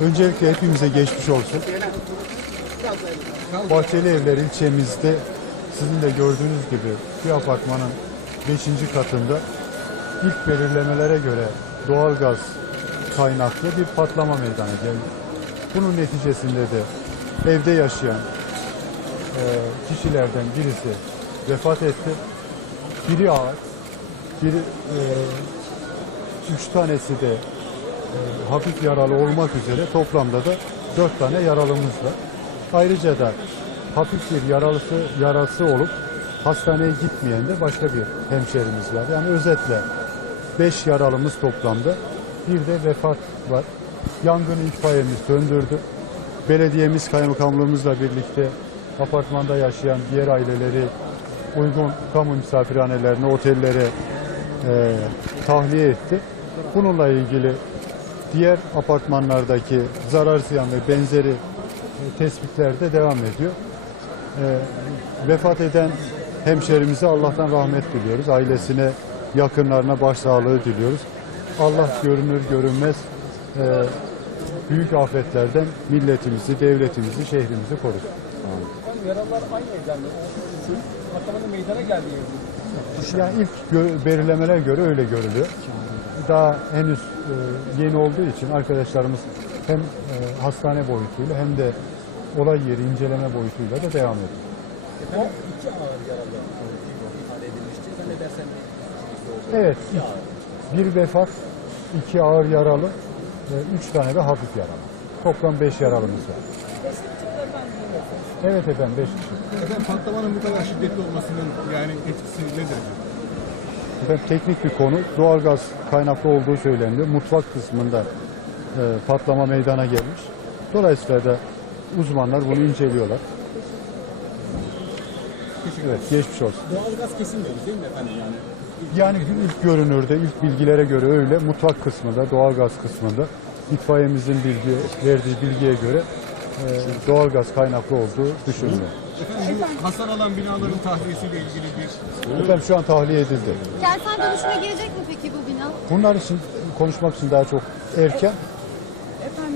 Öncelikle hepimize geçmiş olsun. Bahçeli Evler ilçemizde sizin de gördüğünüz gibi bir apartmanın 5. katında ilk belirlemelere göre doğalgaz kaynaklı bir patlama meydana geldi. Bunun neticesinde de evde yaşayan e, kişilerden birisi vefat etti. Biri ağır, biri e, üç tanesi de hafif yaralı olmak üzere toplamda da dört tane yaralımız var. Ayrıca da hafif bir yaralısı, yarası olup hastaneye gitmeyen de başka bir hemşerimiz var. Yani özetle beş yaralımız toplamda. Bir de vefat var. Yangını itfaiyemiz söndürdü. Belediyemiz kaymakamlığımızla birlikte apartmanda yaşayan diğer aileleri uygun kamu misafirhanelerine, otellere e, tahliye etti. Bununla ilgili diğer apartmanlardaki zarar ziyan ve benzeri e, tespitler de devam ediyor. E, vefat eden hemşerimize Allah'tan rahmet diliyoruz. Ailesine, yakınlarına başsağlığı diliyoruz. Allah görünür görünmez e, büyük afetlerden milletimizi, devletimizi, şehrimizi. Efendim yaralılar aynı evden mi? Meydana geldiği. Yani ilk belirlemelere göre öyle görülüyor. Daha henüz yeni olduğu için arkadaşlarımız hem e, hastane boyutuyla hem de olay yeri inceleme boyutuyla da devam ediyor. Efendim iki ağır yaralı ifade edilmişti. Zannedersem Evet, bir vefat, iki ağır yaralı, e, üç tane de hafif yaralı. Toplam beş yaralımız var. Evet efendim, beş kişi. Efendim patlamanın bu kadar şiddetli olmasının yani etkisi nedir? Efendim, teknik bir konu. Doğalgaz kaynaklı olduğu söyleniyor. Mutfak kısmında e, patlama meydana gelmiş. Dolayısıyla da uzmanlar bunu inceliyorlar. Evet, geçmiş olsun. doğalgaz kesilmiyoruz değil mi efendim yani? Yani ilk görünürde, ilk bilgilere göre öyle. Mutfak kısmında, doğalgaz kısmında itfaiyemizin bilgi, verdiği bilgiye göre e, doğalgaz kaynaklı olduğu düşünülüyor. Efendim bu hasar alan binaların tahliyesiyle ilgili bir Efendim şu an tahliye edildi. Kentsel dönüşüme girecek mi peki bu bina? Bunlar için konuşmak için daha çok erken